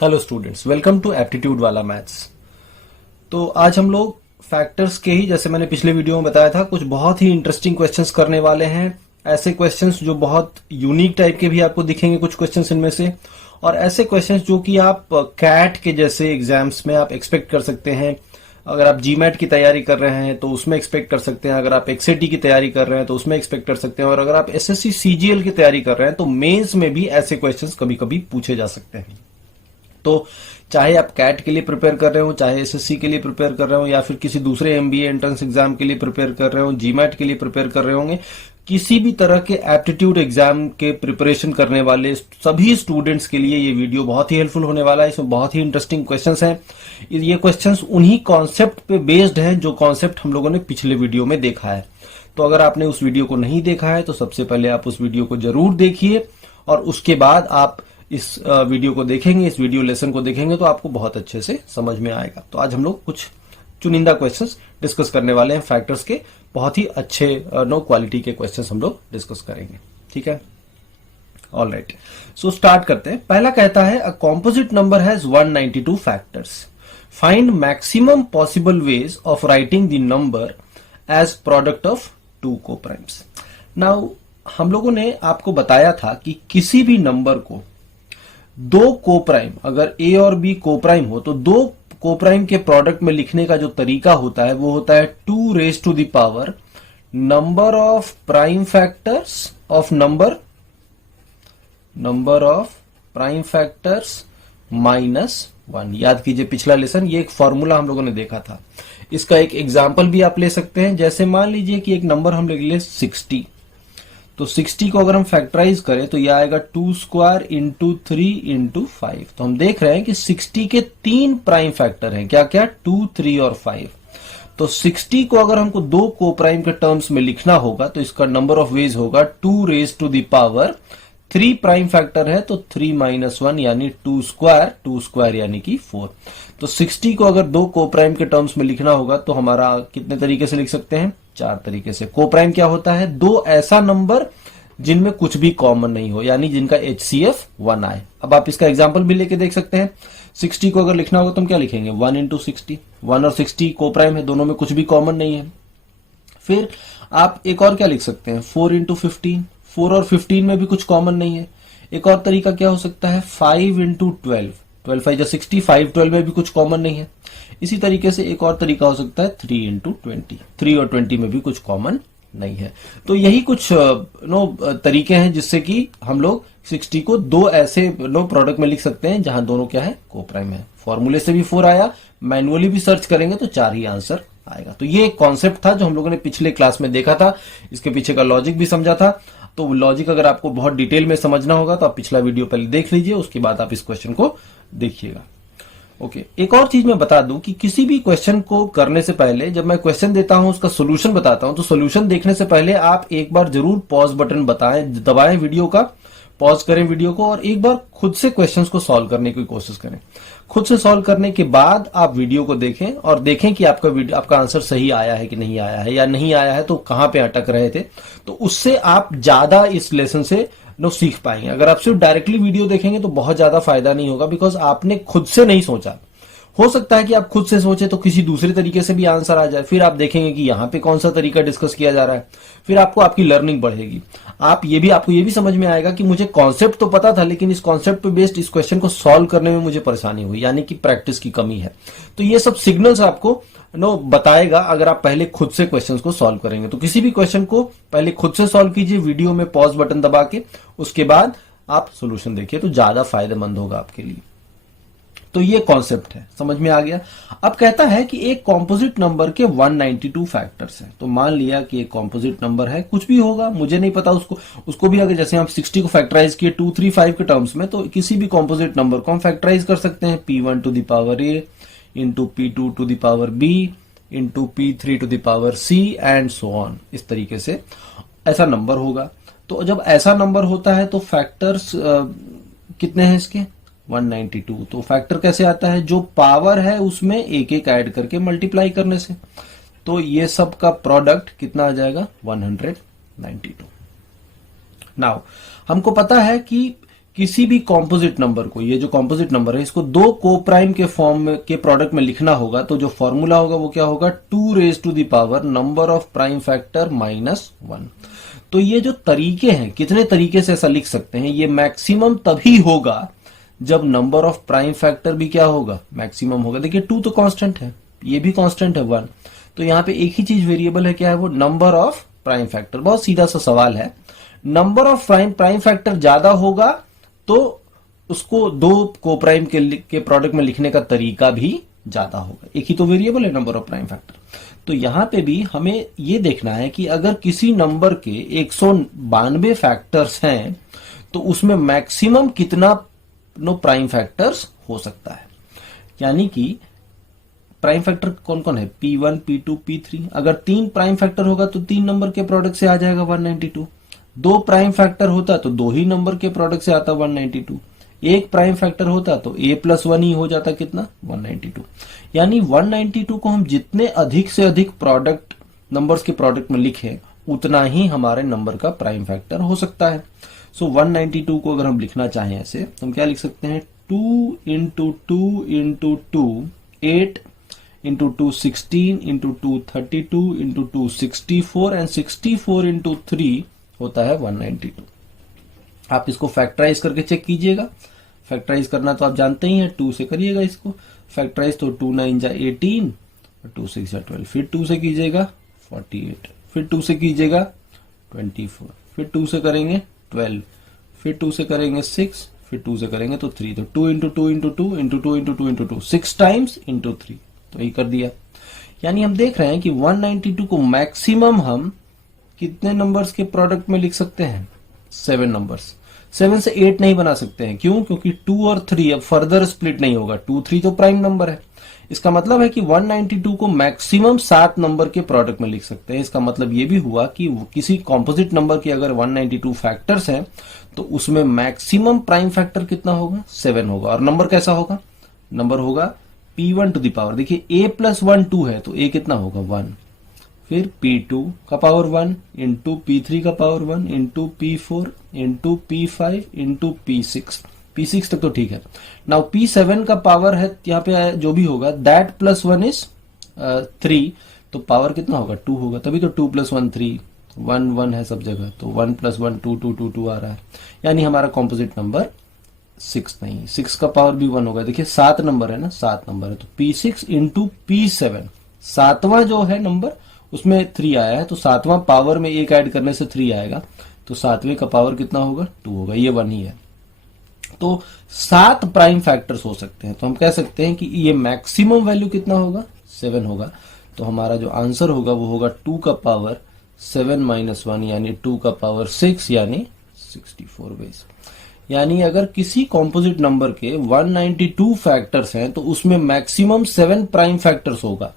Hello students, welcome to aptitude वाला maths. तो आज हम लोग फैक्टर्स के ही, जैसे मैंने पिछले वीडियो में बताया था, कुछ बहुत ही इंटरेस्टिंग क्वेश्चंस करने वाले हैं। ऐसे क्वेश्चंस जो बहुत यूनिक टाइप के भी आपको दिखेंगे कुछ क्वेश्चंस इनमें से, और ऐसे क्वेश्चंस जो कि आप कैट के जैसे एग्जाम्स में आप एक्सपेक्ट कर सकते हैं। अगर आप जीमैट की तैयारी कर रहे हैं तो उसमें एक्सपेक्ट कर सकते हैं, अगर आप एक्सएटी की तैयारी कर रहे हैं तो उसमें एक्सपेक्ट कर सकते हैं, और अगर आप एसएससी सीजीएल की तैयारी कर रहे हैं तो मेंस में भी ऐसे क्वेश्चंस कभी कभी पूछे जा सकते हैं। तो चाहे आप कैट के लिए प्रिपेयर कर रहे हो, चाहे एसएससी के लिए प्रिपेयर कर रहे हो, या फिर किसी दूसरे एमबीए एंट्रेंस एग्जाम के लिए प्रिपेयर कर रहे हो, जीमैट के लिए प्रिपेयर कर रहे होंगे, किसी भी तरह के एप्टीट्यूड एग्जाम के प्रिपरेशन करने वाले सभी स्टूडेंट्स के लिए ये वीडियो बहुत ही हेल्पफुल होने वाला है। इसमें बहुत ही इंटरेस्टिंग क्वेश्चंस हैं। ये क्वेश्चंस उन्हीं कॉन्सेप्ट पे बेस्ड हैं जो कॉन्सेप्ट हम लोगों ने पिछले वीडियो में देखा है। तो अगर आपने उस वीडियो को नहीं देखा है तो सबसे पहले आप उस वीडियो को जरूर देखिए, और उसके बाद आप इस वीडियो को देखेंगे, इस वीडियो लेसन को देखेंगे तो आपको बहुत अच्छे से समझ में आएगा। तो आज हम लोग कुछ चुनिंदा क्वेश्चंस डिस्कस करने वाले हैं फैक्टर्स के। बहुत ही अच्छे नो क्वालिटी के क्वेश्चंस हम लोग डिस्कस करेंगे, ठीक है। ऑल राइट, सो स्टार्ट करते हैं। पहला कहता है a composite number has 192 factors, find maximum possible ways of writing the number as product of two coprimes. Now हम लोगों ने आपको बताया था कि किसी भी नंबर को दो कोप्राइम, अगर ए और बी कोप्राइम हो तो दो कोप्राइम के प्रोडक्ट में लिखने का जो तरीका होता है वो होता है 2 raise to the power number of prime factors of number of prime factors -1। याद कीजिए पिछला लेसन, ये एक फॉर्मूला हम लोगों ने देखा था। इसका एक एग्जाम्पल भी आप ले सकते हैं। जैसे मान लीजिए कि एक नंबर हम ले लें 60, तो 60 को अगर हम फैक्टराइज करें तो यह आएगा 2 स्क्वायर इंटू 3 इंटू 5। तो हम देख रहे हैं कि 60 के 3 प्राइम फैक्टर हैं, क्या क्या, 2, 3 और 5। तो 60 को अगर हमको दो को प्राइम के टर्म्स में लिखना होगा तो इसका नंबर ऑफ वेज होगा 2 raise to the power 3 prime factor है तो 3 - 1 यानी 2 स्क्वायर यानी कि 4। तो 60 को अगर दो को प्राइम के टर्म्स में लिखना होगा तो हमारा कितने तरीके से लिख सकते हैं, 4 तरीके से। को प्राइम क्या होता है, दो ऐसा नंबर जिनमें कुछ भी कॉमन नहीं हो, यानी जिनका HCF 1 आए। अब आप इसका एग्जांपल भी लेके देख सकते हैं। 60 को अगर लिखना होगा तो हम क्या लिखेंगे, 1 इंटू 60। 1 और 60 को प्राइम है, दोनों में कुछ भी कॉमन नहीं है। फिर आप एक और क्या लिख सकते हैं, 4 इंटू 15। 4 और 15 में भी कुछ कॉमन नहीं है। एक और तरीका क्या हो सकता है, 5 इंटू 12। 12 5 60, 5 12 में भी कुछ कॉमन नहीं है। इसी तरीके से एक और तरीका हो सकता है 3 इंटू 20। 3 और 20 में भी कुछ कॉमन नहीं है। तो यही कुछ तरीके हैं जिससे कि हम लोग 60 को दो ऐसे प्रोडक्ट में लिख सकते हैं जहां दोनों क्या है, कोप्राइम है। फॉर्मूले से भी 4 आया, मैनुअली भी सर्च करेंगे तो 4 ही आंसर आएगा। तो ये एक कॉन्सेप्ट था जो हम लोगों ने पिछले क्लास में देखा था, इसके पीछे का लॉजिक भी समझा था। तो लॉजिक अगर आपको बहुत डिटेल में समझना होगा तो आप पिछला वीडियो पहले देख लीजिए, उसके बाद आप इस क्वेश्चन को देखिएगा। ओके, एक और चीज मैं बता दूं कि किसी भी क्वेश्चन को करने से पहले जब मैं क्वेश्चन देता हूं, उसका सोल्यूशन बताता हूं, तो सोल्यूशन देखने से पहले आप एक बार जरूर पॉज बटन दबाएं वीडियो का, पॉज करें वीडियो को, और एक बार खुद से क्वेश्चंस को सॉल्व करने की कोशिश करें। खुद से सॉल्व करने के बाद आप वीडियो को देखें और देखें कि आपका आंसर सही आया है कि नहीं आया है, या नहीं आया है तो कहां पे अटक रहे थे। तो उससे आप ज्यादा इस लेसन से सीख पाएंगे। अगर आप सिर्फ डायरेक्टली वीडियो देखेंगे तो बहुत ज्यादा फायदा नहीं होगा, बिकॉज आपने खुद से नहीं सोचा। हो सकता है कि आप खुद से सोचे तो किसी दूसरे तरीके से भी आंसर आ जाए, फिर आप देखेंगे कि यहाँ पे कौन सा तरीका डिस्कस किया जा रहा है, फिर आपकी लर्निंग बढ़ेगी। आपको ये भी समझ में आएगा कि मुझे कॉन्सेप्ट तो पता था, लेकिन इस कॉन्सेप्ट पे बेस्ड इस क्वेश्चन को सॉल्व करने में मुझे परेशानी हुई, यानी कि प्रैक्टिस की कमी है। तो ये सब सिग्नल्स आपको बताएगा अगर आप पहले खुद से क्वेश्चंस को सॉल्व करेंगे। तो किसी भी क्वेश्चन को पहले खुद से सॉल्व कीजिए वीडियो में पॉज बटन दबा के, उसके बाद आप सोल्यूशन देखिए तो ज्यादा फायदेमंद होगा आपके लिए। तो ये कॉन्सेप्ट है, समझ में आ गया। अब कहता है कि एक कॉम्पोजिट नंबर के 192 फैक्टर्स हैं। तो मान लिया कि एक कॉम्पोजिट नंबर है, कुछ भी होगा, मुझे नहीं पता उसको भी अगर जैसे हम 60 को फैक्टराइज किए 2, 3, 5 के टर्म्स में, तो किसी भी कॉम्पोजिट नंबर को हम फैक्टराइज कर सकते हैं। P1 to the power A into P2 to the power B into P3 to the power C and so on. इस तरीके से ऐसा नंबर होगा। तो जब ऐसा नंबर होता है तो फैक्टर्स कितने हैं इसके, 192। तो फैक्टर कैसे आता है, जो पावर है उसमें एक एक ऐड करके मल्टीप्लाई करने से। तो ये सब का प्रोडक्ट कितना आ जाएगा, 192। नाउ हमको पता है कि किसी भी कॉम्पोजिट नंबर को, ये जो कॉम्पोजिट नंबर है इसको दो को प्राइम के फॉर्म में के प्रोडक्ट में लिखना होगा, तो जो फॉर्मूला होगा वो क्या होगा, 2 raise to the power number of prime factor -1। तो ये जो तरीके हैं, कितने तरीके से ऐसा लिख सकते हैं, ये मैक्सिमम तभी होगा जब नंबर ऑफ प्राइम फैक्टर भी क्या होगा, मैक्सिमम होगा। देखिए 2 तो कांस्टेंट है, ये भी कांस्टेंट है 1, तो यहाँ पे एक ही चीज वेरिएबल है, क्या है वो, नंबर ऑफ प्राइम फैक्टर। बहुत सीधा सा सवाल है, नंबर ऑफ प्राइम फैक्टर ज्यादा होगा तो उसको दो को प्राइम के प्रोडक्ट में लिखने का तरीका भी ज्यादा होगा, एक ही तो वेरिएबल है नंबर ऑफ प्राइम फैक्टर। तो यहां पे भी हमें ये देखना है कि अगर किसी नंबर के 192 फैक्टर्स हैं तो उसमें मैक्सिमम कितना प्राइम फैक्टर्स हो सकता है, यानी कि प्राइम फैक्टर कौन कौन है, P1 P2 P3। अगर 3 प्राइम फैक्टर होगा तो 3 नंबर के प्रोडक्ट से आ जाएगा 192। 2 प्राइम फैक्टर होता तो 2 ही नंबर के प्रोडक्ट से आता 192। 1 प्राइम फैक्टर होता तो A+1 ही हो जाता, कितना, 192। यानी 192 को हम जितने अधिक से अधिक प्रोडक्ट नंबर्स के प्रोडक्ट में लिखें उतना ही हमारे नंबर का प्राइम फैक्टर हो सकता है। सो 192 को अगर हम लिखना चाहें ऐसे तो हम क्या लिख सकते हैं, 2 × 2 × 2 8 × 2 16 × 2 32 × 2 64 एंड 64 × 3 होता है 192। आप इसको फैक्टराइज करके चेक कीजिएगा, फैक्टराइज करना तो आप जानते ही हैं, 2 से करिएगा इसको फैक्टराइज, तो 2 9 जा 18 और 2 6 जा 12, फिर 2 से कीजिएगा 48, फिर 2 से कीजिएगा 24, फिर 2 से करेंगे 12, फिर 2 से करेंगे 6, फिर 2 से करेंगे तो 3, तो 2 × 2 × 2 × 2 × 2 × 2 6 टाइम्स × 3, तो यही कर दिया। यानी हम देख रहे हैं कि 192 को मैक्सिमम हम कितने नंबर्स के प्रोडक्ट में लिख सकते हैं, 7 नंबर्स। 7 से 8 नहीं बना सकते हैं, क्यों, क्योंकि 2 और 3 अब फर्दर स्प्लिट नहीं होगा, 2 3 तो प्राइम नंबर है। इसका मतलब है कि 192 को मैक्सिमम 7 नंबर के प्रोडक्ट में लिख सकते हैं। इसका मतलब ये भी हुआ कि किसी कॉम्पोजिट नंबर के अगर 192 फैक्टर्स हैं तो उसमें मैक्सिमम प्राइम फैक्टर कितना होगा, 7 होगा। और नंबर कैसा होगा, नंबर होगा P1 टू द पावर, देखिए A+1 2 है तो A कितना होगा 1, फिर P2 का पावर 1 इंटू P3 का power 1 into P4 into P5 into P6, P6 तक तो ठीक है। नाउ P7 का पावर है यहाँ पे जो भी होगा, दैट +1 इज 3, तो पावर कितना होगा 2 होगा, तभी तो 2 + 1 3, 1 1 है सब जगह, तो 1 + 1 2 2 2 2 आ रहा है। यानी हमारा कॉम्पोजिट नंबर 6 नहीं, 6 का पावर भी 1 होगा। देखिए 7 नंबर है ना, 7 नंबर है तो P6 इंटू P7, 7वां जो है नंबर उसमें 3 आया है, तो 7वां पावर में 1 ऐड करने से 3 आएगा, तो 7वें का पावर कितना होगा 2 होगा, ये 1 ही है। तो 7 प्राइम फैक्टर्स हो सकते हैं, तो हम कह सकते हैं कि ये मैक्सिमम वैल्यू कितना होगा, 7 होगा। तो हमारा जो आंसर होगा वो होगा 2 का पावर 7 - 1 यानी 2 का पावर 6 यानी 64 बेस। यानी अगर किसी कॉम्पोजिट नंबर के 192 फैक्टर्स हैं तो उसमें मैक्सिमम 7 प्राइम फैक्टर्स होगा,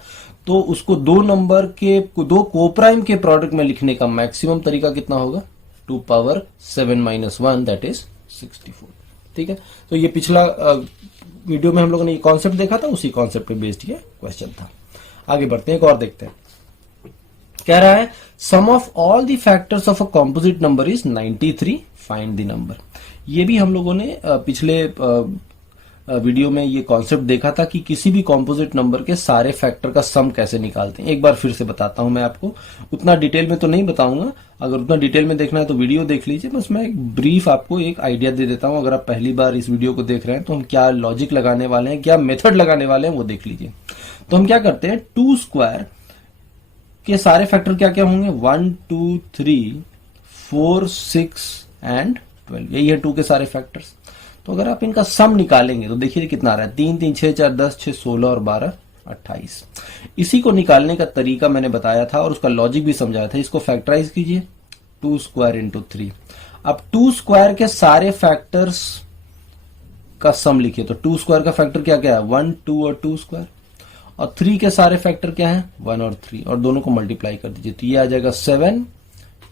तो उसको दो कोप्राइम के प्रोडक्ट में लिखने का मैक्सिमम तरीका कितना होगा, 2 पावर 7 - 1 दैट इज 64। ठीक है, तो ये पिछला वीडियो में हम लोगों ने ये कॉन्सेप्ट देखा था, उसी कॉन्सेप्ट पे बेस्ड ये क्वेश्चन था। आगे बढ़ते हैं, एक और देखते हैं। कह रहा है sum of all the factors of a composite number is 93, find the number. ये भी हम लोगों ने पिछले वीडियो में ये कॉन्सेप्ट देखा था कि किसी भी कॉम्पोजिट नंबर के सारे फैक्टर का सम कैसे निकालते हैं। एक बार फिर से बताता हूं मैं आपको, उतना डिटेल में तो नहीं बताऊंगा, अगर उतना डिटेल में देखना है तो वीडियो देख लीजिए, बस मैं एक ब्रीफ आपको एक आइडिया दे देता हूं। अगर आप पहली बार इस वीडियो को देख रहे हैं तो हम क्या लॉजिक लगाने वाले हैं, क्या मेथड लगाने वाले हैं वो देख लीजिए। तो हम क्या करते हैं, 2 स्क्वायर के सारे फैक्टर क्या क्या होंगे, 1 2 3 4 6 एंड 12, यही है 2 के सारे फैक्टर्स। तो अगर आप इनका सम निकालेंगे तो देखिए कितना आ रहा है, 3 3 6 4 10 6 16 और 12 28। इसी को निकालने का तरीका मैंने बताया था और उसका लॉजिक भी समझाया था। इसको फैक्टराइज कीजिए, 2 स्क्वायर इंटू 3। अब 2 स्क्वायर के सारे फैक्टर्स का सम लिखिए, तो 2 स्क्वायर का फैक्टर क्या क्या है, 1 2 और 2 स्क्वायर, और 3 के सारे फैक्टर क्या है, 1 और 3, और दोनों को मल्टीप्लाई कर दीजिए, तो ये आ जाएगा 7,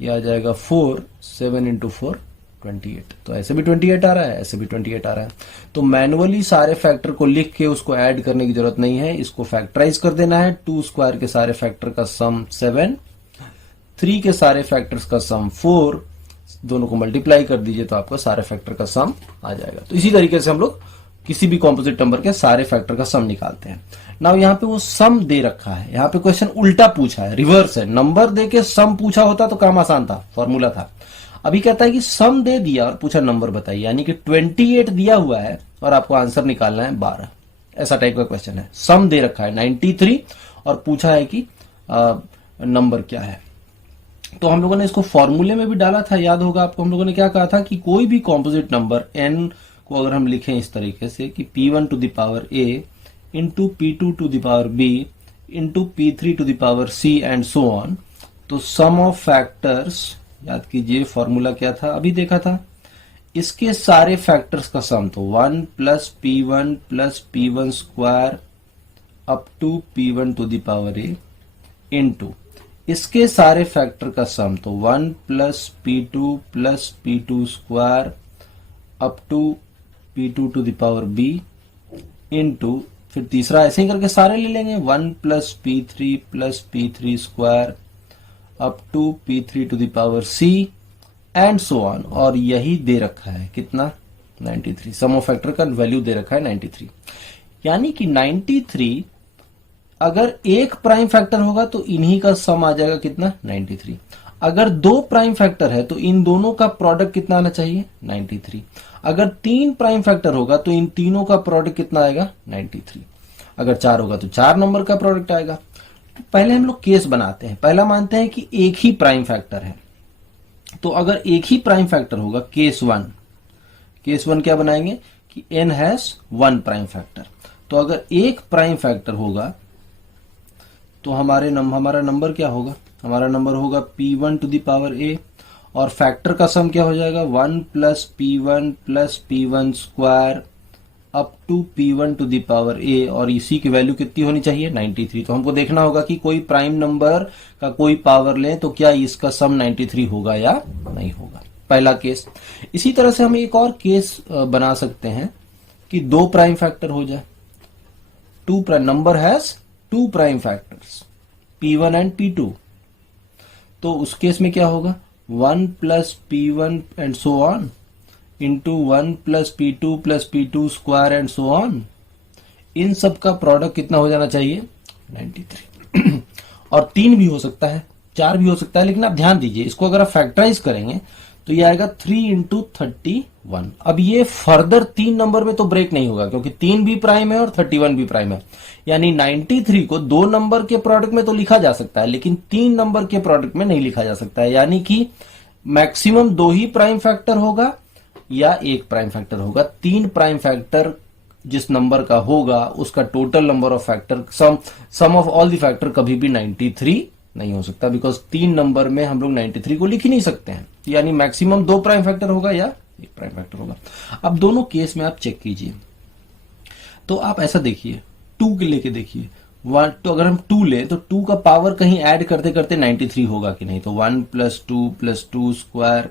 ये आ जाएगा 4, 7 इंटू 4 28। तो ऐसे भी 28 आ रहा है, ऐसे भी 28 आ रहा है। तो मैनुअली सारे फैक्टर को लिख के उसको ऐड करने की जरूरत नहीं है, इसको फैक्टराइज कर देना है। 2 स्क्वायर के सारे फैक्टर का सम 7, 3 के सारे फैक्टर्स का सम 4, दोनों को मल्टीप्लाई कर दीजिए तो आपका सारे फैक्टर का सम आ जाएगा। तो इसी तरीके से हम लोग किसी भी कॉम्पोजिट नंबर के सारे फैक्टर का सम निकालते हैं। नाउ यहाँ पे वो सम दे रखा है, यहाँ पे क्वेश्चन उल्टा पूछा है, रिवर्स है। नंबर दे के सम पूछा होता तो काम आसान था, फॉर्मूला था। अभी कहता है कि सम दे दिया और पूछा नंबर बताइए, यानी कि 28 दिया हुआ है और आपको आंसर निकालना है 12। ऐसा टाइप का क्वेश्चन है। सम दे रखा है 93 और पूछा है कि नंबर क्या है। तो हम लोगों ने इसको फॉर्मूले में भी डाला था, याद होगा आपको। हम लोगों ने क्या कहा था कि कोई भी कॉम्पोजिट नंबर n को अगर हम लिखें इस तरीके से कि p1 to the power a into p2 to the power b into p3 to the power c and so on, तो सम ऑफ फैक्टर्स, याद कीजिए फॉर्मूला क्या था, अभी देखा था, इसके सारे फैक्टर्स का सम, तो 1 plus p1 square up to p1 to the power a into इसके सारे फैक्टर का सम, तो 1 plus p2 square up to p2 to the power b into फिर तीसरा ऐसे ही करके सारे ले लेंगे, 1 plus p3 square up to p3 to the power c and so on. और यही दे रखा है कितना, 93। सम ऑफ फैक्टर का वैल्यू दे रखा है 93, यानी कि 93 अगर एक प्राइम फैक्टर होगा तो इन्हीं का सम आ जाएगा कितना, 93। अगर दो प्राइम फैक्टर है तो इन दोनों का प्रोडक्ट कितना आना चाहिए, 93। अगर तीन प्राइम फैक्टर होगा तो इन तीनों का प्रोडक्ट कितना आएगा, 93। अगर चार होगा तो चार नंबर का प्रोडक्ट आएगा। तो पहले हम लोग केस बनाते हैं। पहला मानते हैं कि एक ही प्राइम फैक्टर है, तो अगर एक ही प्राइम फैक्टर होगा, केस वन क्या बनाएंगे कि n हैज 1 प्राइम फैक्टर। तो अगर एक प्राइम फैक्टर होगा तो हमारा नंबर क्या होगा, हमारा नंबर होगा p1 to the power a और फैक्टर का सम क्या हो जाएगा, 1 plus p1 square up to p1 to the power a, और इसी की वैल्यू कितनी होनी चाहिए, 93। तो हमको देखना होगा कि कोई प्राइम नंबर का कोई पावर लें तो क्या इसका सम 93 होगा या नहीं होगा, पहला केस। इसी तरह से हम एक और केस बना सकते हैं कि दो प्राइम फैक्टर हो जाए, number has 2 prime factors p1 and p2। तो उस केस में क्या होगा, 1 plus p1 and so on into 1 plus p2 square and so on. इन सब का प्रोडक्ट कितना हो जाना चाहिए, 93। और 3 भी हो सकता है, 4 भी हो सकता है, लेकिन आप ध्यान दीजिए इसको अगर आप फैक्टराइज करेंगे तो ये आएगा 3 इंटू 31। अब ये फर्दर 3 नंबर में तो ब्रेक नहीं होगा क्योंकि 3 भी प्राइम है और 31 भी प्राइम है, यानी 93 को 2 नंबर के प्रोडक्ट में तो लिखा जा सकता है लेकिन 3 नंबर के प्रोडक्ट में नहीं लिखा जा सकता है, यानी कि मैक्सिमम 2 ही प्राइम फैक्टर होगा या 1 प्राइम फैक्टर होगा। 3 प्राइम फैक्टर जिस नंबर का होगा उसका total number of factor, sum of all the factor कभी भी 93 नहीं हो सकता, बिकॉज 3 नंबर में हम लोग 93 को लिख ही नहीं सकते हैं, यानी मैक्सिमम 2 प्राइम फैक्टर होगा या 1 प्राइम फैक्टर होगा। अब दोनों केस में आप चेक कीजिए, तो आप ऐसा देखिए 2 के लेके देखिए, तो अगर हम 2 लें तो 2 का पावर कहीं ऐड करते करते 93 होगा कि नहीं, तो 1 प्लस 2 स्क्वायर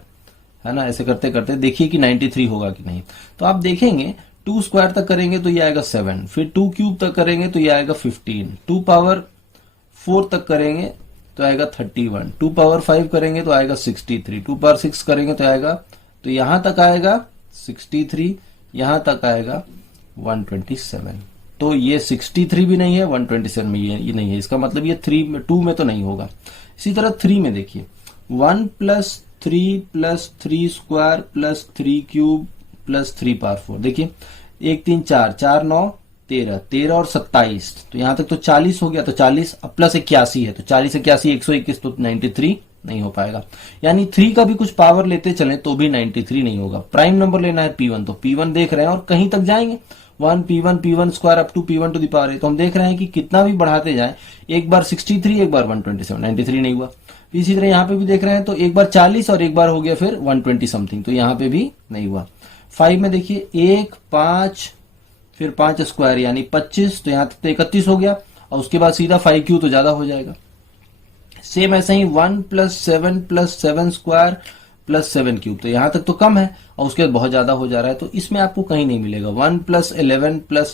है ना, ऐसे करते करते देखिए कि 93 होगा कि नहीं। तो आप देखेंगे 2 स्क्वायर तक करेंगे तो ये आएगा 7, फिर 2 क्यूब तक करेंगे तो ये आएगा 15, 2 पावर 4 तक करेंगे तो आएगा 31, 2 पावर 5 करेंगे तो आएगा 63, 2 पावर 6 करेंगे तो आएगा, तो यहां तक आएगा 63, यहां तक आएगा 127। तो ये 63 भी नहीं है, 127 में ये नहीं है, इसका मतलब ये 2 में तो नहीं होगा। इसी तरह 3 में देखिए, 1 plus 3 square plus 3 cube plus 3 power 4, देखिए 1 3 4 4 9 13 और 27, तो यहां तक तो 40 हो गया, तो 40 प्लस 81 है, तो 40 81 121, तो 93 नहीं हो पाएगा। यानी 3 का भी कुछ पावर लेते चले तो भी 93 नहीं होगा। प्राइम नंबर लेना है p1, तो p1 देख रहे हैं और कहीं तक जाएंगे, 1 p1 square up to p1 to the power है, तो हम देख रहे हैं कि कितना भी बढ़ाते जाए, एक बार 63 एक बार 127, 93 नहीं हुआ। इसी तरह यहाँ पे भी देख रहे हैं तो एक बार 40 और एक बार हो गया फिर 120 समथिंग, तो यहाँ पे भी नहीं हुआ। 5 में देखिए 1 5 फिर 5 स्क्वायर यानी 25, तो यहां तक तो 31 हो गया, और उसके बाद सीधा 5 क्यू तो ज्यादा हो जाएगा। सेम ऐसे ही 1 प्लस 7 स्क्वायर प्लस 7 क्यूब, तो यहां तक तो कम है और उसके बाद बहुत ज्यादा हो जा रहा है, तो इसमें आपको कहीं नहीं मिलेगा। 1 प्लस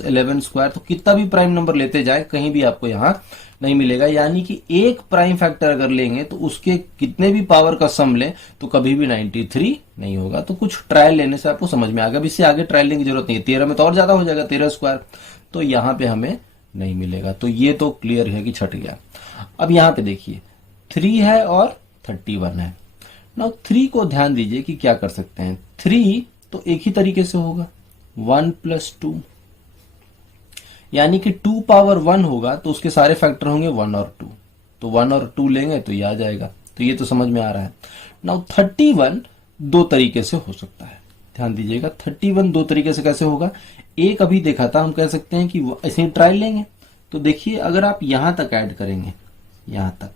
11 स्क्वायर, तो कितना भी प्राइम नंबर लेते जाए कहीं भी आपको यहां नहीं मिलेगा। यानी कि एक प्राइम फैक्टर अगर लेंगे तो उसके कितने भी पावर का सम लें तो कभी भी 93 नहीं होगा। तो कुछ ट्रायल लेने से आपको समझ में आ गया। अब इससे आगे ट्रायल लेने की जरूरत नहीं है, 13 में तो और ज्यादा हो जाएगा, 13 स्क्वायर, तो यहां पे हमें नहीं मिलेगा। तो ये तो क्लियर है कि छट गया। अब यहां पे देखिए 3 है और 31 है। नाउ 3 को ध्यान दीजिए कि क्या कर सकते हैं। 3 तो एक ही तरीके से होगा 1 प्लस 2, यानी कि 2 पावर 1 होगा तो उसके सारे फैक्टर होंगे 1 और 2, तो 1 और 2 लेंगे तो ये आ जाएगा। तो ये तो समझ में आ रहा है। नाउ 31 दो तरीके से हो सकता है, ध्यान दीजिएगा। 31 दो तरीके से कैसे होगा, एक अभी देखा था, हम कह सकते हैं कि ऐसे ही ट्रायल लेंगे। तो देखिए अगर आप यहां तक ऐड करेंगे, यहां तक,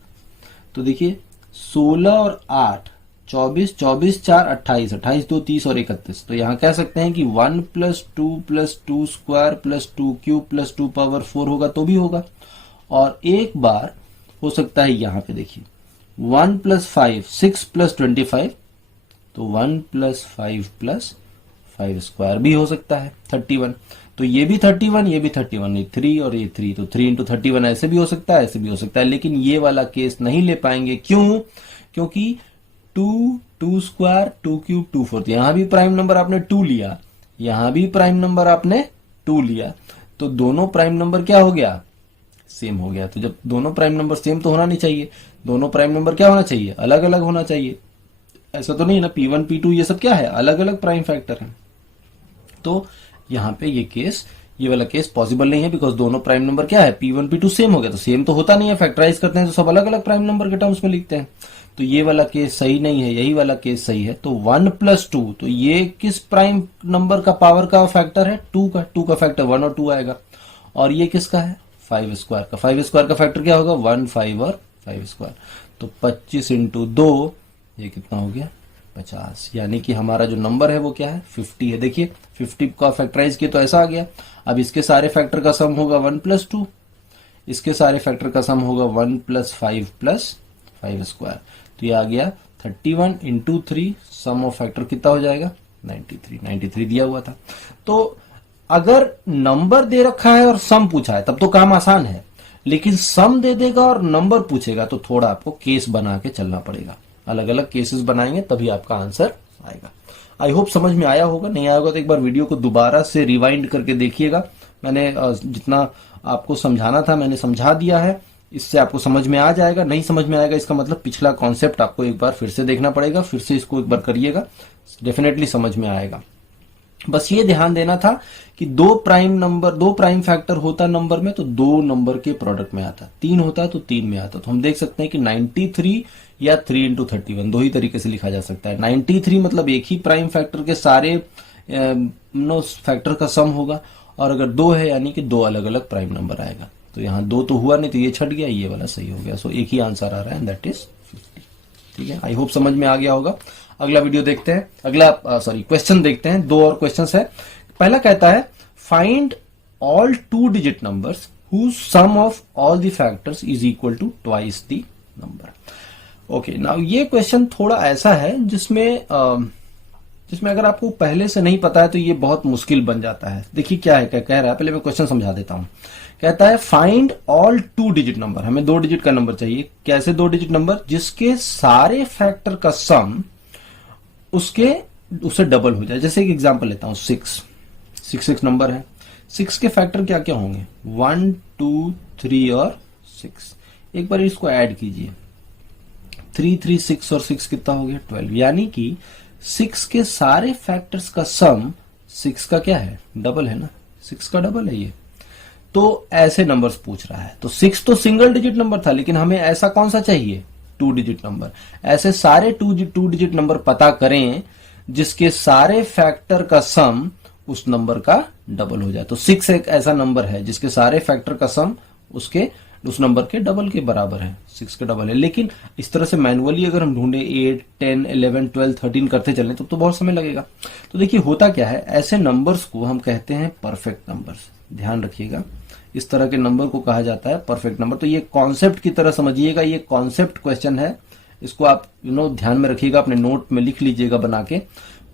तो देखिए 16 और 8 24, 24 4 28, 28 2 30 और 31। तो यहां कह सकते हैं कि 1 plus 2 square plus 2 cube plus 2 power 4 होगा तो भी होगा। और एक बार हो सकता है यहां पे देखिए 1 प्लस 5 6 प्लस 25, तो 1 प्लस 5 स्क्वायर भी हो सकता है 31। तो ये भी 31, ये भी 31, ये 3 और ये 3, तो 3 इंटू 31 ऐसे भी हो सकता है, ऐसे भी हो सकता है। लेकिन ये वाला केस नहीं ले पाएंगे, क्यों? क्योंकि 2 स्क्वायर 2 क्यूब 2 4, यहां भी प्राइम नंबर आपने 2 लिया, यहां भी प्राइम नंबर आपने 2 लिया, तो दोनों प्राइम नंबर क्या हो गया, सेम हो गया। तो जब दोनों प्राइम नंबर सेम तो होना नहीं चाहिए, दोनों प्राइम नंबर क्या होना चाहिए, अलग अलग होना चाहिए। ऐसा तो नहीं ना, P1 P2 ये सब क्या है, अलग अलग प्राइम फैक्टर है। तो यहां पे ये वाला केस पॉसिबल नहीं है, बिकॉज दोनों प्राइम नंबर क्या है, P1 P2 सेम हो गया। तो सेम तो होता नहीं है, फैक्टराइज करते हैं तो सब अलग अलग प्राइम नंबर के टर्म्स में लिखते हैं। तो ये वाला केस सही नहीं है, यही वाला केस सही है। तो 1 प्लस 2, तो ये किस प्राइम नंबर का पावर का फैक्टर है, 2 का फैक्टर 1 और 2 आएगा। और ये किसका है, 5 स्क्वायर का। 5 स्क्वायर का फैक्टर क्या होगा, 1 5 और 5 स्क्वायर। तो 25 इंटू 2, ये कितना हो गया, 50। यानी कि हमारा जो नंबर है वो क्या है, 50 है। देखिए 50 का फैक्टराइज किया तो ऐसा आ गया। अब इसके सारे फैक्टर का सम होगा 1 प्लस 2, इसके सारे फैक्टर का सम होगा 1 प्लस 5 स्क्वायर। तो ये आ गया 31 इंटू 3, सम ऑफ फैक्टर कितना हो जाएगा, 93 दिया हुआ था। तो अगर नंबर दे रखा है और सम पूछा है तब तो काम आसान है, लेकिन सम दे देगा और नंबर पूछेगा तो थोड़ा आपको केस बना के चलना पड़ेगा। अलग अलग केसेस बनाएंगे तभी आपका आंसर आएगा। आई होप समझ में आया होगा। नहीं आया होगा तो एक बार वीडियो को दोबारा से रिवाइंड करके देखिएगा। मैंने जितना आपको समझाना था मैंने समझा दिया है, इससे आपको समझ में आ जाएगा। नहीं समझ में आएगा इसका मतलब पिछला कॉन्सेप्ट आपको एक बार फिर से देखना पड़ेगा, फिर से इसको एक बार करिएगा, डेफिनेटली समझ में आएगा। बस ये ध्यान देना था कि दो प्राइम फैक्टर होता नंबर में तो दो नंबर के प्रोडक्ट में आता, 3 होता है तो 3 में आता। तो हम देख सकते हैं कि 93 या 3 इंटू 31 दो ही तरीके से लिखा जा सकता है। 93 मतलब एक ही प्राइम फैक्टर के सारे फैक्टर का सम होगा, और अगर 2 है यानी कि 2 अलग अलग प्राइम नंबर आएगा। तो यहाँ 2 तो हुआ नहीं तो ये छट गया, ये वाला सही हो गया। सो एक ही आंसर आ रहा है, दैट इज 50। ठीक है, आई होप समझ में आ गया होगा। अगला वीडियो देखते हैं, क्वेश्चन देखते हैं। 2 और क्वेश्चंस है। पहला कहता है find all 2 digit numbers whose sum of all the factors is equal to twice the number। Okay, now ये क्वेश्चन थोड़ा ऐसा है जिसमें अगर आपको पहले से नहीं पता है तो ये बहुत मुश्किल बन जाता है। देखिए क्या है, क्या कह रहा है, पहले मैं क्वेश्चन समझा देता हूं। कहता है फाइंड ऑल 2 डिजिट नंबर, हमें 2 डिजिट का नंबर चाहिए। कैसे 2 डिजिट नंबर, जिसके सारे फैक्टर का सम उससे डबल हो जाए। जैसे एक एग्जांपल लेता हूं, 6 नंबर है, 6 के फैक्टर क्या क्या होंगे, 1 2 3 और 6। एक बार इसको ऐड कीजिए, 3 6 और 6 कितना हो गया, 12। यानी कि 6 के सारे फैक्टर्स का सम 6 का क्या है, डबल है ना, 6 का डबल है ये। तो ऐसे नंबर्स पूछ रहा है। तो 6 तो सिंगल डिजिट नंबर था, लेकिन हमें ऐसा कौन सा चाहिए, 2 डिजिट नंबर। ऐसे सारे 2 डिजिट नंबर पता करें जिसके सारे फैक्टर का सम उस नंबर का डबल हो जाए। तो 6 एक ऐसा नंबर है जिसके सारे फैक्टर का सम उस नंबर के डबल के बराबर है, 6 के डबल है। लेकिन इस तरह से मैनुअली अगर हम ढूंढे 8 10 11 12 13 करते चलें तो बहुत समय लगेगा। तो देखिए होता क्या है, ऐसे नंबर्स को हम कहते हैं परफेक्ट नंबर्स। ध्यान रखिएगा, इस तरह के नंबर को कहा जाता है परफेक्ट नंबर। तो ये कॉन्सेप्ट की तरह समझिएगा, ये कॉन्सेप्ट क्वेश्चन है, इसको आप ध्यान में रखिएगा, अपने नोट में लिख लीजिएगा बना के।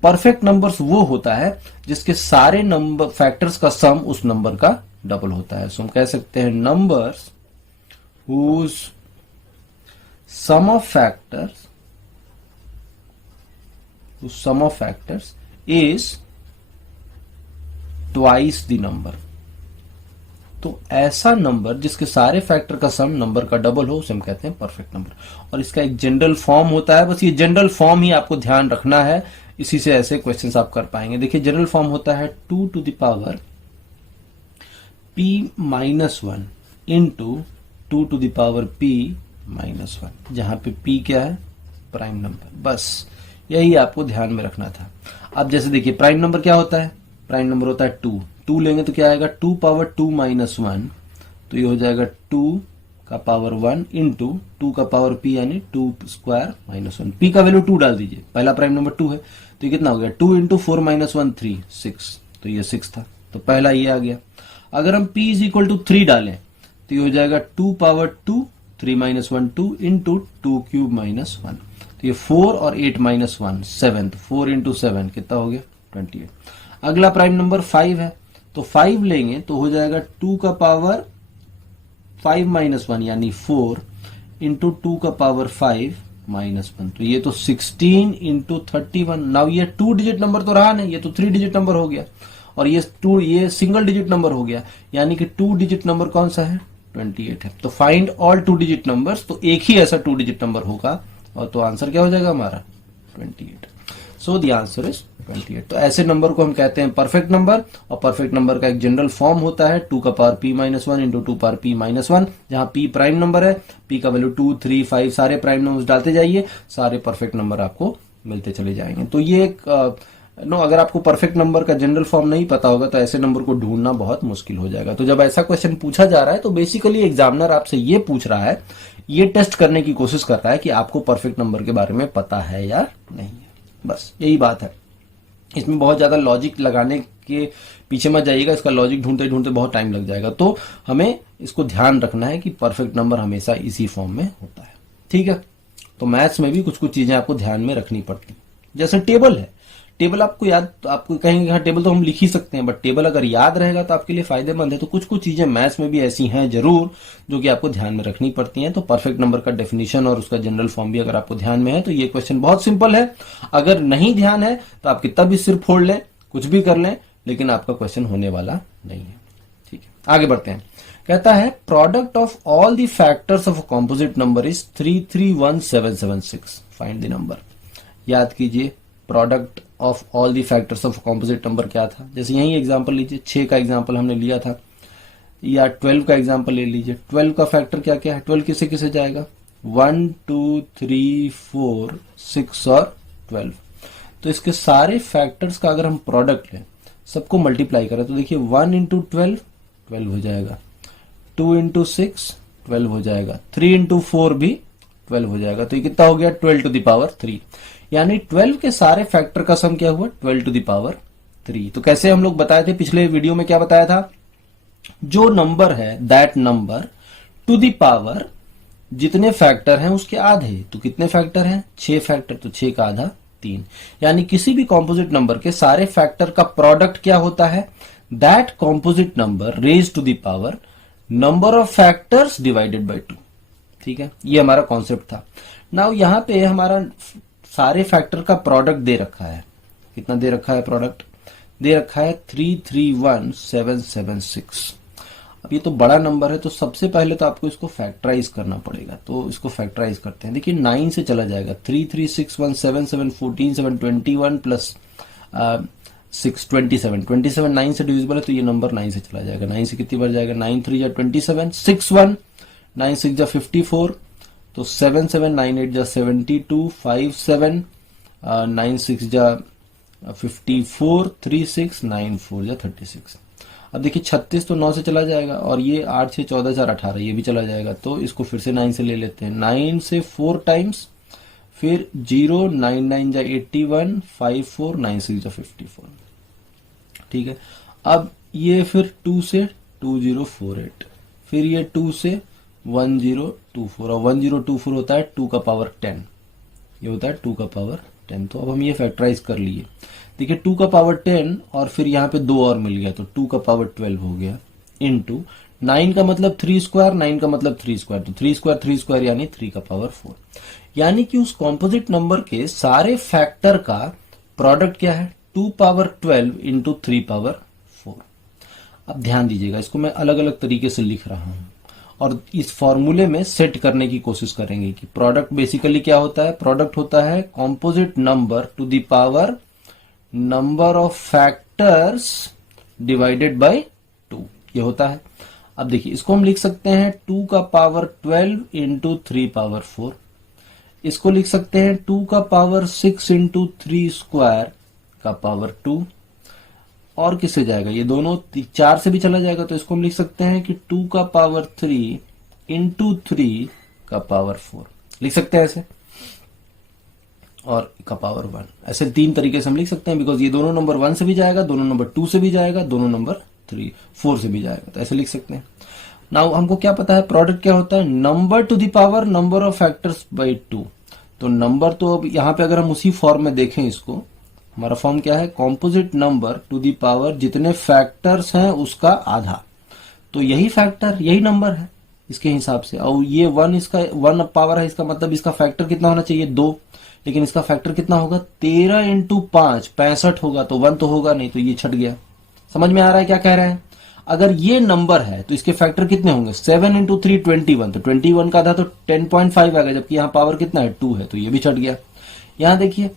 परफेक्ट नंबर्स वो होता है जिसके सारे नंबर फैक्टर्स का सम उस नंबर का डबल होता है। सो हम कह सकते हैं numbers whose sum of factors is twice the number. तो ऐसा नंबर जिसके सारे फैक्टर का सम नंबर का डबल हो उसे हम कहते हैं परफेक्ट नंबर। और इसका एक जनरल फॉर्म होता है, बस ये जनरल फॉर्म ही आपको ध्यान रखना है, इसी से ऐसे क्वेश्चंस आप कर पाएंगे। देखिए जनरल फॉर्म होता है 2 to the power p minus 1 into 2 to the power p minus 1, जहां पे p क्या है, प्राइम नंबर। बस यही आपको ध्यान में रखना था। अब जैसे देखिए प्राइम नंबर क्या होता है, प्राइम नंबर होता है 2 लेंगे तो क्या आएगा 2 power 2 minus 1, तो ये हो जाएगा 2 का पावर 1 इंटू 2 का पावर p यानी 2 स्क्वायर माइनस 1। p का वैल्यू 2 डाल दीजिए, पहला प्राइम नंबर 2 है तो ये कितना हो गया 2 इंटू 4 माइनस 1 3 6, तो ये 6 था, तो पहला ये आ गया। अगर हम p इज इक्वल टू 3 डालें तो ये हो जाएगा 2 power 2 3 minus 1 2 into 2 cube minus 1, तो ये 4 और 8 माइनस 1 7, 4 इंटू 7 कितना हो गया 28। अगला प्राइम नंबर 5 है तो 5 लेंगे तो हो जाएगा 2 का पावर 5 माइनस 1 यानी 4 इंटू 2 का पावर 5 माइनस 1, तो ये तो 16 इंटू 31। नाउ ये 2 डिजिट नंबर तो रहा नहीं, ये तो 3 डिजिट नंबर हो गया, और ये सिंगल डिजिट नंबर हो गया, यानी कि 2 डिजिट नंबर कौन सा है 28 है। तो फाइंड ऑल 2 डिजिट नंबर्स, तो एक ही ऐसा 2 डिजिट नंबर होगा, और तो आंसर क्या हो जाएगा हमारा 28। So the answer is 28। तो ऐसे नंबर को हम कहते हैं परफेक्ट नंबर, और परफेक्ट नंबर का एक जनरल फॉर्म होता है 2 का power p minus 1 into 2 power p minus 1, जहां p प्राइम नंबर है, p का वैल्यू 2 3 5 सारे प्राइम नंबर्स डालते जाइए, सारे परफेक्ट नंबर आपको मिलते चले जाएंगे। तो ये एक अगर आपको परफेक्ट नंबर का जनरल फॉर्म नहीं पता होगा तो ऐसे नंबर को ढूंढना बहुत मुश्किल हो जाएगा। तो जब ऐसा क्वेश्चन पूछा जा रहा है तो बेसिकली एग्जामिनर आपसे ये पूछ रहा है, ये टेस्ट करने की कोशिश कर रहा है कि आपको परफेक्ट नंबर के बारे में पता है या नहीं है, बस यही बात है। इसमें बहुत ज्यादा लॉजिक लगाने के पीछे मत जाइएगा, इसका लॉजिक ढूंढते ढूंढते बहुत टाइम लग जाएगा। तो हमें इसको ध्यान रखना है कि परफेक्ट नंबर हमेशा इसी फॉर्म में होता है, ठीक है। तो मैथ्स में भी कुछ कुछ चीजें आपको ध्यान में रखनी पड़ती, जैसे टेबल है, टेबल आपको याद, आपको कहेंगे हाँ टेबल तो हम लिख ही सकते हैं, बट टेबल अगर याद रहेगा तो आपके लिए फायदेमंद है। तो कुछ कुछ चीजें मैथ्स में भी ऐसी हैं जरूर जो कि आपको ध्यान में रखनी पड़ती हैं। तो परफेक्ट नंबर का डेफिनेशन और उसका जनरल फॉर्म भी अगर आपको ध्यान में है तो ये क्वेश्चन बहुत सिंपल है। अगर नहीं ध्यान है तो आप कितना भी सिर फोड़ लें, कुछ भी कर लें, लेकिन आपका क्वेश्चन होने वाला नहीं है, ठीक है। आगे बढ़ते हैं। कहता है product of all the factors of a composite number is 331776, find the number. याद कीजिए product of all the factors of composite number क्या था। जैसे यही एग्जांपल लीजिए, 6 का एग्जांपल हमने लिया था, या 12 का एग्जांपल ले लीजिए। 12 का फैक्टर क्या क्या है, 12 किसे किसे जाएगा 1 2 3 4 6 और 12। तो इसके सारे फैक्टर्स का अगर हम प्रोडक्ट लें, सबको मल्टीप्लाई करें, तो देखिए 1 इंटू 12 12 हो जाएगा, 2 इंटू 6 12 हो जाएगा, 3 इंटू 4 भी 12 हो जाएगा। तो ये कितना हो गया 12 टू द पावर 3, यानी 12 के सारे फैक्टर का सम क्या हुआ 12 टू द पावर 3। तो कैसे हम लोग बताए थे पिछले वीडियो में, क्या बताया था, जो नंबर है that number two the power जितने फैक्टर हैं उसके आधे। तो कितने फैक्टर हैं 6 फैक्टर, तो 6 का आधा 3, यानी किसी भी कॉम्पोजिट नंबर के सारे फैक्टर का प्रोडक्ट क्या होता है, that composite number raise to the power number of factors divided by 2, ठीक है। ये हमारा कॉन्सेप्ट था। नाउ यहां पे हमारा सारे फैक्टर का प्रोडक्ट दे रखा है, कितना दे रखा है प्रोडक्ट, दे रखा है 331776। अब ये तो बड़ा नंबर है, तो सबसे पहले तो आपको इसको फैक्टराइज करना पड़ेगा। तो इसको फैक्टराइज करते हैं। देखिए 9 से चला जाएगा, 336177 14 7 21 प्लस 6 27, 27 9 से डिविजिबल है, तो ये नंबर 9 से चला जाएगा। 9 से कितनी बार जाएगा, 9 3 जा 27, 6 1 9 6 जा 54, तो 7 7 9 8 जा 72, 5 7 9 6 जा 54, 3 6 9 4 जा 36। अब देखिए 36 तो 9 से चला जाएगा, और ये 8 6 14 4 18 ये भी चला जाएगा। तो इसको फिर से 9 से ले लेते हैं, 9 से 4 टाइम्स, फिर 0 9 9 जा 81, 5 4 9 6 जा 54, ठीक है। अब ये फिर 2 से 2048, फिर ये 2 से 1024, और 1024 होता है 2 का पावर 10, ये होता है 2 का पावर 10। तो अब हम ये फैक्टराइज कर लिए। देखिए 2 का पावर 10 और फिर यहाँ पे 2 और मिल गया तो 2 का पावर 12 हो गया, इनटू 9 का मतलब 3 स्क्वायर, 9 का मतलब 3 स्क्वायर, तो 3 स्क्वायर यानी 3 का पावर 4। यानी कि उस कॉम्पोजिट नंबर के सारे फैक्टर का प्रोडक्ट क्या है, 2 पावर 12 इंटू 3 पावर 4। अब ध्यान दीजिएगा, इसको मैं अलग अलग तरीके से लिख रहा हूं और इस फॉर्मूले में सेट करने की कोशिश करेंगे कि प्रोडक्ट बेसिकली क्या होता है। प्रोडक्ट होता है composite number two the power number of factors divided by 2, ये होता है। अब देखिए इसको हम लिख सकते हैं 2 का पावर 12 इंटू 3 पावर 4। इसको लिख सकते हैं 2 का पावर 6 इंटू 3 स्क्वायर का पावर 2। और किससे जाएगा, ये दोनों 4 से भी चला जाएगा, तो इसको हम लिख सकते हैं कि 2 का पावर 3 इंटू 3 का पावर 4 लिख सकते हैं ऐसे, और का पावर 1। ऐसे 3 तरीके से हम लिख सकते हैं, बिकॉज ये दोनों नंबर 1 से भी जाएगा, दोनों नंबर 2 से भी जाएगा, दोनों नंबर 4 से भी जाएगा, तो ऐसे लिख सकते हैं। नाउ हमको क्या पता है, प्रोडक्ट क्या होता है, number two the power number of factors bye 2। तो नंबर तो अब यहाँ पे अगर हम उसी फॉर्म में देखें इसको, हमारा फॉर्म क्या है, composite number two the power जितने फैक्टर्स हैं उसका आधा। तो यही फैक्टर, यही नंबर है इसके हिसाब से। और ये 1 इसका 1 पावर है, इसका मतलब इसका फैक्टर कितना होना चाहिए, 2। लेकिन इसका फैक्टर कितना होगा, 13 इंटू 5 65 होगा, तो 1 तो होगा नहीं, तो ये छट गया। समझ में आ रहा है क्या कह रहे हैं। अगर ये नंबर है तो इसके फैक्टर कितने होंगे, 7 इंटू 3 21, तो 21 का आधा तो 10.5 आएगा, जबकि यहाँ पावर कितना है 2 है, तो ये भी छट गया। यहाँ देखिए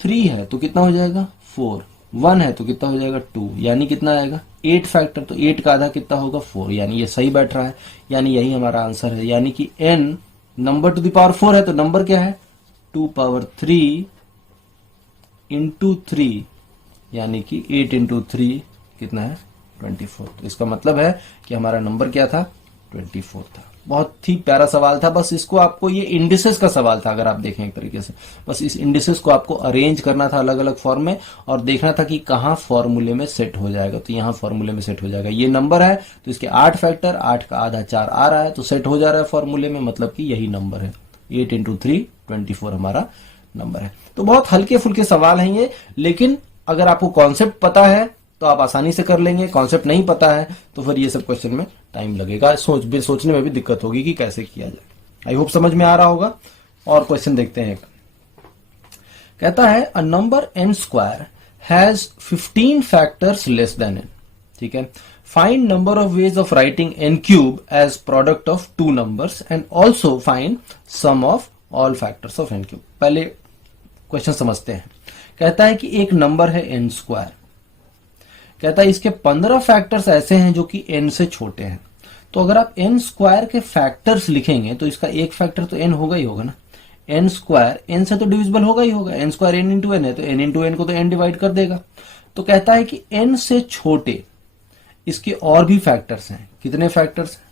3 है तो कितना हो जाएगा 4, 1 है तो कितना हो जाएगा 2, यानी कितना आएगा 8 फैक्टर, तो 8 का आधा कितना होगा 4, यानी ये सही बैठ रहा है, यानी यही हमारा आंसर है। यानी कि n number two the power 4 है, तो नंबर क्या है 2 पावर 3 इंटू 3, यानी कि 8 इंटू 3 कितना है 24। तो इसका मतलब है कि हमारा नंबर क्या था 24 था। बहुत ही प्यारा सवाल था, बस इसको आपको, ये इंडिसेस का सवाल था अगर आप देखें एक तरीके से, बस इस इंडिसेस को आपको अरेंज करना था अलग अलग फॉर्म में और देखना था कि कहाँ फॉर्मूले में सेट हो जाएगा। तो यहाँ फॉर्मूले में सेट हो जाएगा, ये नंबर है तो इसके 8 फैक्टर, 8 का आधा 4 आ रहा है, तो सेट हो जा रहा है फॉर्मूले में, मतलब कि यही नंबर है, 8 इंटू 3 24 हमारा नंबर है। तो बहुत हल्के फुल्के सवाल हैं ये, लेकिन अगर आपको कॉन्सेप्ट पता है तो आप आसानी से कर लेंगे, कॉन्सेप्ट नहीं पता है तो फिर ये सब क्वेश्चन में टाइम लगेगा, सोचने में भी दिक्कत होगी कि कैसे किया जाए। आई होप समझ में आ रहा होगा। और क्वेश्चन देखते हैं। कहता है a number n square has 15 factors less than n। ठीक है, find number of ways of writing n cube as product of 2 numbers and also find sum of all factors of n cube. पहले question समझते हैं। कहता है कि एक number है n स्क्वायर, कहता है इसके 15 फैक्टर्स ऐसे हैं जो कि n से छोटे हैं। तो अगर आप n स्क्वायर के फैक्टर्स लिखेंगे तो इसका एक फैक्टर तो n होगा ही होगा ना, n स्क्वायर n से तो डिविजिबल होगा ही होगा, n square n into n है तो n इंटू n को तो n डिवाइड कर देगा। तो कहता है कि n से छोटे इसके और भी फैक्टर्स हैं। कितने फैक्टर्स हैं,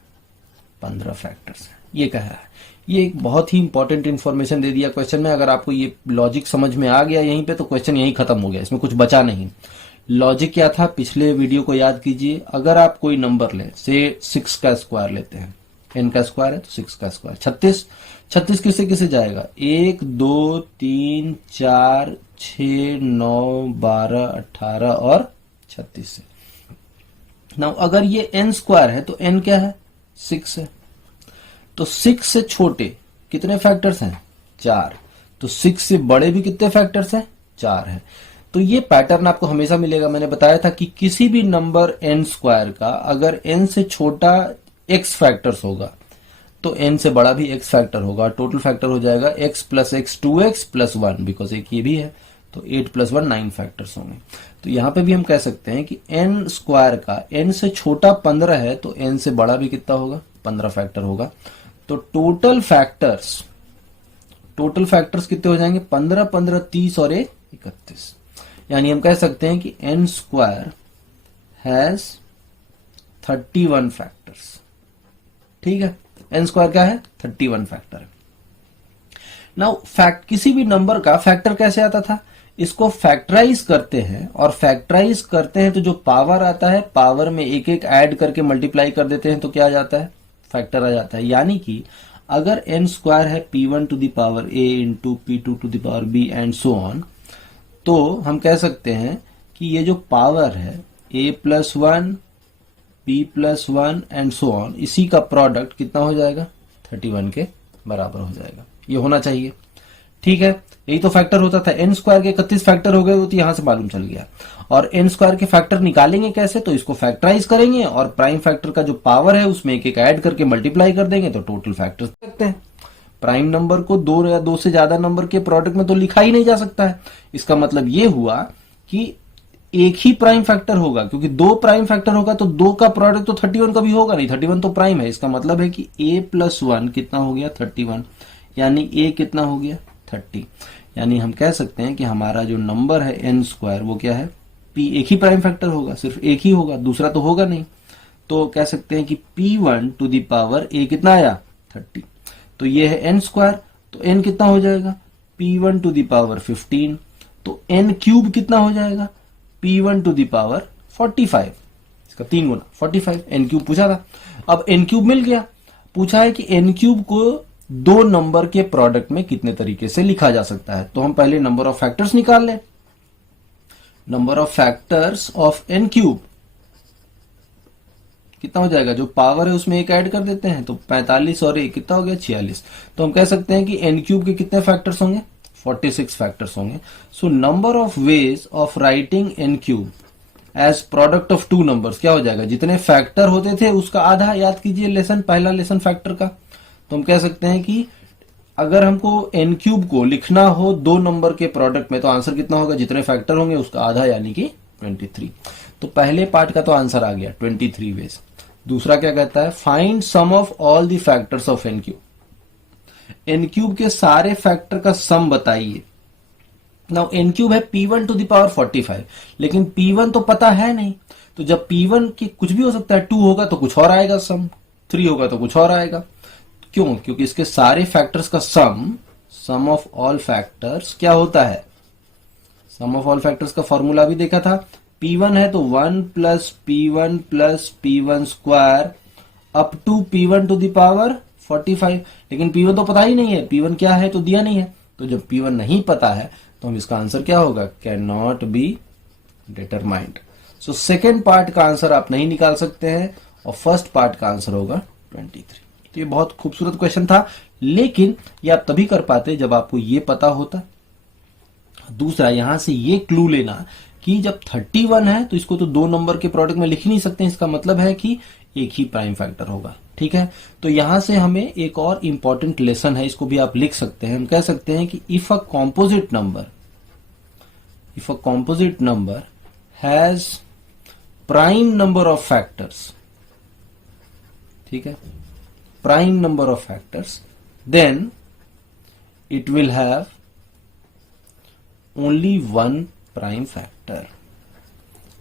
15 फैक्टर्स हैं, ये कह रहा है। ये एक बहुत ही इंपॉर्टेंट इंफॉर्मेशन दे दिया क्वेश्चन में। अगर आपको ये लॉजिक समझ में आ गया यहीं पे तो क्वेश्चन यहीं खत्म हो गया, इसमें कुछ बचा नहीं। लॉजिक क्या था, पिछले वीडियो को याद कीजिए। अगर आप कोई नंबर ले, से 6 का स्क्वायर लेते हैं, n का स्क्वायर है तो 6 का स्क्वायर 36, 36 किससे किससे जाएगा, 1 2 3 4 6 9 12 18 और 36 से। नाउ अगर ये n स्क्वायर है तो n क्या है 6 है, तो 6 से छोटे कितने फैक्टर्स हैं 4, तो 6 से बड़े भी कितने फैक्टर्स हैं 4 है। तो ये पैटर्न आपको हमेशा मिलेगा। मैंने बताया था कि किसी भी नंबर n स्क्वायर का अगर n से छोटा x फैक्टर्स होगा तो n से बड़ा भी x फैक्टर होगा, टोटल फैक्टर हो जाएगा x plus x 2x plus 1, because एक ये भी है तो 8 प्लस 1 9 फैक्टर्स होंगे। तो यहां पे भी हम कह सकते हैं कि n स्क्वायर का n से छोटा 15 है तो n से बड़ा भी कितना होगा 15 फैक्टर होगा। तो टोटल फैक्टर्स कितने हो जाएंगे 15 15 30 और 1 31, यानी हम कह सकते हैं कि n स्क्वायर हैज 31 फैक्टर्स। ठीक है, n स्क्वायर क्या है 31 फैक्टर है। नाउ किसी भी नंबर का फैक्टर कैसे आता था, इसको फैक्टराइज करते हैं और फैक्टराइज करते हैं तो जो पावर आता है पावर में एक एक ऐड करके मल्टीप्लाई कर देते हैं तो क्या आ जाता है फैक्टर आ जाता है। यानी कि अगर n स्क्वायर है p1 to the power a into p2 to the power b and so on, तो हम कह सकते हैं कि ये जो पावर है a plus one, p plus one and so on, इसी का प्रोडक्ट कितना हो जाएगा, 31 के बराबर हो जाएगा। ये होना चाहिए, ठीक है। यही तो फैक्टर होता था, n स्क्वायर के 31 फैक्टर हो गए, वो तो यहां से मालूम चल गया। और n स्क्वायर के फैक्टर निकालेंगे कैसे, तो इसको फैक्टराइज करेंगे और प्राइम फैक्टर का जो पावर है उसमें एक एक ऐड करके मल्टीप्लाई कर देंगे तो टोटल फैक्टर सकते हैं। प्राइम नंबर को दो या दो से ज्यादा नंबर के प्रोडक्ट में तो लिखा ही नहीं जा सकता है। इसका मतलब ये हुआ कि एक ही प्राइम फैक्टर होगा, क्योंकि दो प्राइम फैक्टर होगा तो दो का प्रोडक्ट तो 31 का भी होगा नहीं, 31 तो प्राइम है। इसका मतलब है कि a प्लस वन कितना हो गया, 31, यानी a कितना हो गया, 30। यानी हम कह सकते हैं कि हमारा जो नंबर है n स्क्वायर वो क्या है, p, एक ही प्राइम फैक्टर होगा, सिर्फ एक ही होगा, दूसरा तो होगा नहीं। तो कह सकते हैं कि p1 to the power a कितना आया, 30। तो ये है n स्क्वायर, तो n कितना हो जाएगा, p1 टू द पावर 15, तो n क्यूब कितना हो जाएगा, p1 टू द पावर 45, इसका 3 गुना 45, n क्यूब पूछा था। अब n क्यूब मिल गया, पूछा है कि n क्यूब को दो नंबर के प्रोडक्ट में कितने तरीके से लिखा जा सकता है। तो हम पहले नंबर ऑफ फैक्टर्स निकाल लें। Number of factors of n cube कितना हो जाएगा, जो पावर है उसमें एक ऐड कर देते हैं, तो 45 और एक कितना हो गया, 46। तो हम कह सकते हैं कि n क्यूब के कितने फैक्टर्स होंगे, 46 फैक्टर्स होंगे। So number of ways of writing n cube as product of two numbers क्या हो जाएगा, जितने फैक्टर होते थे उसका आधा। याद कीजिए लेसन, पहला लेसन फैक्टर का। तो हम कह सकते हैं कि अगर हमको n क्यूब को लिखना हो दो नंबर के प्रोडक्ट में, तो आंसर कितना होगा, जितने फैक्टर होंगे उसका आधा, यानी कि 23। तो पहले पार्ट का तो आंसर आ गया 23 वेज। दूसरा क्या कहता है, find sum of all the factors of n cube. n cube के सारे फैक्टर का सम बताइए। नाउ n क्यूब है p1 टू द पावर 45, लेकिन p1 तो पता है नहीं, तो जब p1 की कुछ भी हो सकता है, 2 होगा तो कुछ और आएगा सम, 3 होगा तो कुछ और आएगा। क्यों, क्योंकि इसके सारे फैक्टर्स का सम ऑफ ऑल फैक्टर्स क्या होता है, सम ऑफ ऑल फैक्टर्स का फॉर्मूला भी देखा था। p1 है तो 1 plus p1 square up to p1 to the power 45, लेकिन p1 तो पता ही नहीं है, p1 क्या है तो दिया नहीं है। तो जब p1 नहीं पता है तो हम इसका आंसर क्या होगा, can not be determined. So second part का आंसर आप नहीं निकाल सकते हैं और फर्स्ट पार्ट का आंसर होगा 23। तो ये बहुत खूबसूरत क्वेश्चन था, लेकिन ये आप तभी कर पाते जब आपको ये पता होता। दूसरा, यहां से ये क्लू लेना कि जब 31 है तो इसको तो दो नंबर के प्रोडक्ट में लिख नहीं सकते, इसका मतलब है कि एक ही प्राइम फैक्टर होगा, ठीक है। तो यहां से हमें एक और इंपॉर्टेंट लेसन है, इसको भी आप लिख सकते हैं। हम कह सकते हैं कि if a composite number has prime number of factors, ठीक है, prime number of factors, then it will have only one prime factor.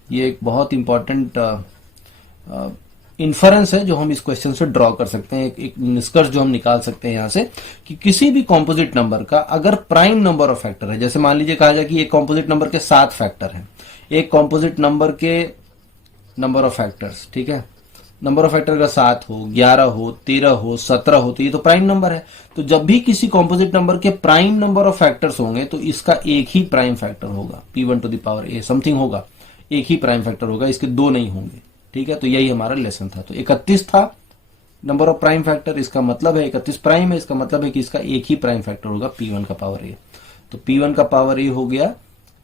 ये एक बहुत इंपॉर्टेंट इन्फरेंस है जो हम इस क्वेश्चन से ड्रॉ कर सकते हैं, एक निष्कर्ष जो हम निकाल सकते हैं यहां से कि किसी भी कॉम्पोजिट नंबर का अगर प्राइम नंबर ऑफ फैक्टर है, जैसे मान लीजिए कहा जाए कि एक कॉम्पोजिट नंबर के 7 फैक्टर हैं, एक कॉम्पोजिट नंबर के नंबर ऑफ फैक्टर्स, ठीक है, नंबर ऑफ फैक्टर का 7 हो, 11 हो, 13 हो, 17 हो, तो ये तो प्राइम नंबर है। तो जब भी किसी कॉम्पोजिट नंबर के प्राइम नंबर ऑफ फैक्टर्स होंगे तो इसका एक ही प्राइम फैक्टर होगा, p1 to the power a something होगा, एक ही प्राइम फैक्टर होगा, इसके दो नहीं होंगे, ठीक है। तो यही हमारा लेसन था। तो 31 था नंबर ऑफ प्राइम फैक्टर, इसका मतलब है 31 प्राइम है, इसका मतलब है कि इसका एक ही प्राइम फैक्टर होगा, p1 का पावर a। तो p1 का पावर a हो गया,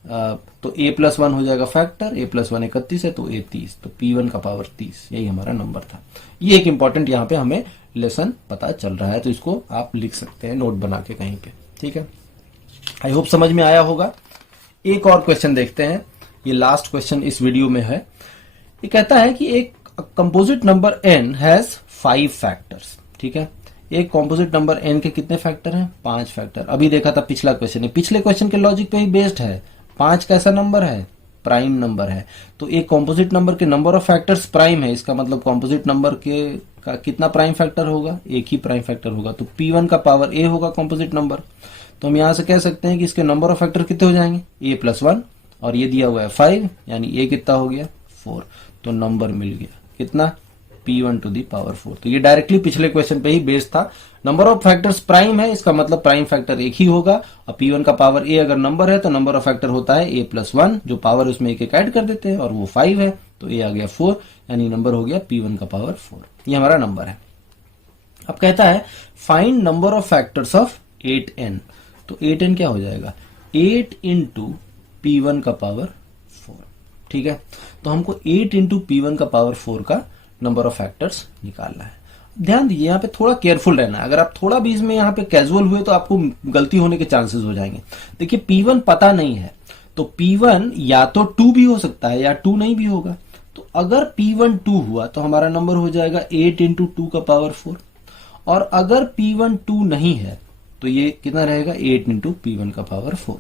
तो a प्लस 1 हो जाएगा फैक्टर, a प्लस 1 31 है तो a 30, तो p1 का पावर 30, यही हमारा नंबर था। ये एक इंपॉर्टेंट यहाँ पे हमें लेसन पता चल रहा है, तो इसको आप लिख सकते हैं नोट बना के कहीं पे, ठीक है। आई होप समझ में आया होगा। एक और क्वेश्चन देखते हैं, ये लास्ट क्वेश्चन इस वीडियो में है। ये कहता है कि एक composite number n has 5 factors, ठीक है। एक कंपोजिट नंबर n के कितने फैक्टर हैं, 5 फैक्टर। अभी देखा था पिछला क्वेश्चन, पिछले क्वेश्चन के लॉजिक पे ही बेस्ड है। 5 कैसा नंबर है, प्राइम नंबर है। तो एक कंपोजिट नंबर के नंबर ऑफ फैक्टर्स प्राइम है, इसका मतलब कंपोजिट नंबर के का कितना प्राइम फैक्टर होगा, एक ही प्राइम फैक्टर होगा। तो p1 का पावर a होगा कंपोजिट नंबर। तो हम यहां से कह सकते हैं कि इसके नंबर ऑफ फैक्टर कितने हो जाएंगे, a प्लस 1, और ये दिया हुआ है 5, यानी a कितना हो गया, 4। तो नंबर मिल गया कितना, P1 टू दी पावर 4। तो ये डायरेक्टली पिछले क्वेश्चन पे ही बेस्ड था। नंबर ऑफ फैक्टर्स प्राइम है, इसका मतलब प्राइम फैक्टर एक ही होगा, और P1 का पावर a अगर नंबर है तो नंबर ऑफ फैक्टर होता है a+1, जो पावर उसमें एक एक ऐड कर देते हैं, और वो 5 है तो a आ गया 4, यानी नंबर हो गया P1 का पावर 4। ये हमारा नंबर है। अब कहता है find number of factors of 8n। तो 8n क्या हो जाएगा, 8 इंटू P1 का पावर 4। ठीक है, तो हमको 8 इंटू P1 का पावर 4 का नंबर ऑफ फैक्टर्स निकालना है। ध्यान दीजिए, यहाँ पे थोड़ा केयरफुल रहना है। अगर आप थोड़ा भी इसमें यहाँ पे कैजुअल हुए तो आपको गलती होने के चांसेस हो जाएंगे। देखिए P1 पता नहीं है, तो P1 या तो 2 भी हो सकता है या 2 नहीं भी होगा। तो अगर P1 2 हुआ तो हमारा नंबर हो जाएगा 8 इंटू 2 का पावर 4, और अगर P1 2 नहीं है तो ये कितना रहेगा, 8 इंटू P1 का पावर 4।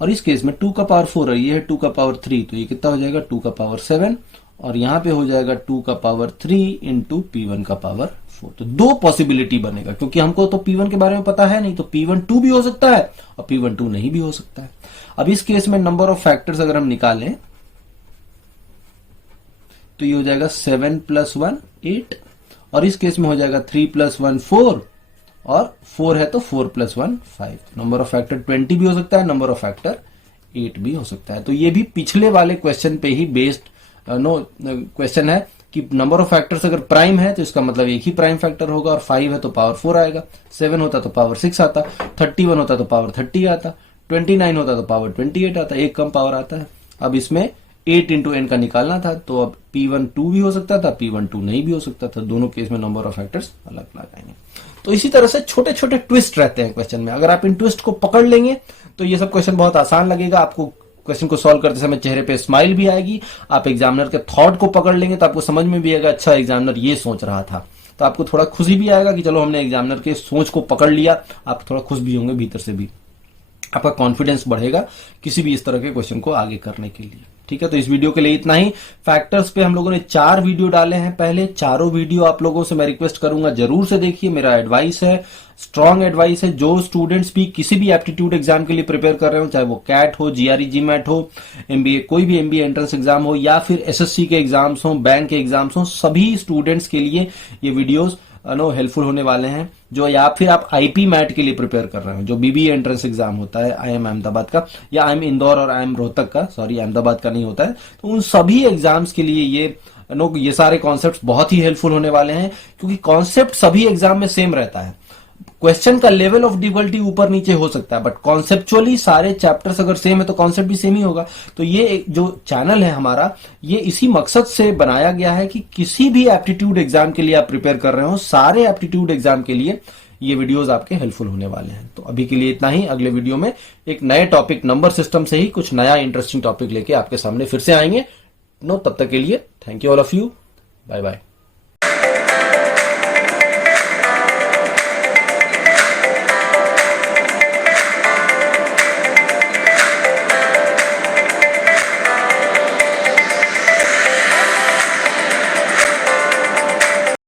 और इस केस में 2 का पावर 4 है, ये है 2 का पावर 3, तो ये कितना हो जाएगा 2 का पावर 7, और यहां पे हो जाएगा 2 का पावर 3 इंटू P1 का पावर 4। तो दो पॉसिबिलिटी बनेगा, क्योंकि हमको तो P1 के बारे में पता है नहीं, तो P1 2 भी हो सकता है और P1 2 नहीं भी हो सकता है। अब इस केस में नंबर ऑफ फैक्टर्स अगर हम निकालें तो ये हो जाएगा 7 + 1 8, और इस केस में हो जाएगा 3 + 1 4, और 4 है तो 4 + 1 5। नंबर ऑफ फैक्टर 20 भी हो सकता है, नंबर ऑफ फैक्टर 8 भी हो सकता है। तो ये भी पिछले वाले क्वेश्चन पे ही बेस्ड क्वेश्चन है कि नंबर ऑफ फैक्टर्स अगर प्राइम है तो इसका मतलब एक ही प्राइम फैक्टर होगा, और 5 है तो पावर 4 आएगा, 7 होता तो पावर 6 आता, 31 होता तो पावर 30 आता, 29 होता तो पावर 28 आता, एक कम पावर आता है। अब इसमें 8 इंटू n का निकालना था, तो अब P1 2 भी हो सकता था, P1 2 नहीं भी हो सकता था। दोनों केस में नंबर ऑफ फैक्टर्स अलग अलग आएंगे। तो इसी तरह से छोटे छोटे ट्विस्ट रहते हैं क्वेश्चन में। अगर आप इन ट्विस्ट को पकड़ लेंगे तो ये सब क्वेश्चन बहुत आसान लगेगा आपको। क्वेश्चन को सॉल्व करते समय चेहरे पे स्माइल भी आएगी। आप एग्जामिनर के थॉट को पकड़ लेंगे तो आपको समझ में भी आएगा, अच्छा एग्जामिनर ये सोच रहा था। तो आपको थोड़ा खुशी भी आएगा कि चलो हमने एग्जामिनर के सोच को पकड़ लिया। आप थोड़ा खुश भी होंगे भीतर से भी, आपका कॉन्फिडेंस बढ़ेगा किसी भी इस तरह के क्वेश्चन को आगे करने के लिए। ठीक है, तो इस वीडियो के लिए इतना ही। फैक्टर्स पे हम लोगों ने 4 वीडियो डाले हैं पहले। चारों वीडियो आप लोगों से मैं रिक्वेस्ट करूंगा जरूर से देखिए। मेरा एडवाइस है, स्ट्रॉन्ग एडवाइस है, जो स्टूडेंट्स भी किसी भी एप्टीट्यूड एग्जाम के लिए प्रिपेयर कर रहे हो, चाहे वो कैट हो, जीआरई जीमैट हो, एमबीए, कोई भी एमबीए एंट्रेंस एग्जाम हो, या फिर एसएससी के एग्जाम्स हो, बैंक के एग्जाम्स हो, सभी स्टूडेंट्स के लिए ये वीडियोस हेल्पफुल होने वाले हैं। जो या फिर आप आईपी मैट के लिए प्रिपेयर कर रहे हो, जो बीबीए एंट्रेंस एग्जाम होता है आईएम अहमदाबाद का, या आईएम इंदौर और आईएम रोहतक का, सॉरी अहमदाबाद का नहीं होता है, तो उन सभी एग्जाम्स के लिए ये सारे कॉन्सेप्ट्स बहुत ही हेल्पफुल होने वाले हैं। क्योंकि कॉन्सेप्ट सभी एग्जाम में सेम रहता है। क्वेश्चन का लेवल ऑफ डिफिकल्टी ऊपर नीचे हो सकता है, बट कॉन्सेप्चुअली सारे चैप्टर्स अगर सेम है तो कॉन्सेप्ट भी सेम ही होगा। तो ये जो चैनल है हमारा, ये इसी मकसद से बनाया गया है कि किसी भी एप्टीट्यूड एग्जाम के लिए आप प्रिपेयर कर रहे हो, सारे एप्टीट्यूड एग्जाम के लिए ये वीडियोस आपके हेल्पफुल होने वाले हैं। तो अभी के लिए इतना ही। अगले वीडियो में एक नए टॉपिक, नंबर सिस्टम से ही कुछ नया इंटरेस्टिंग टॉपिक लेके आपके सामने फिर से आएंगे। तब तक के लिए thank you all of you, bye bye.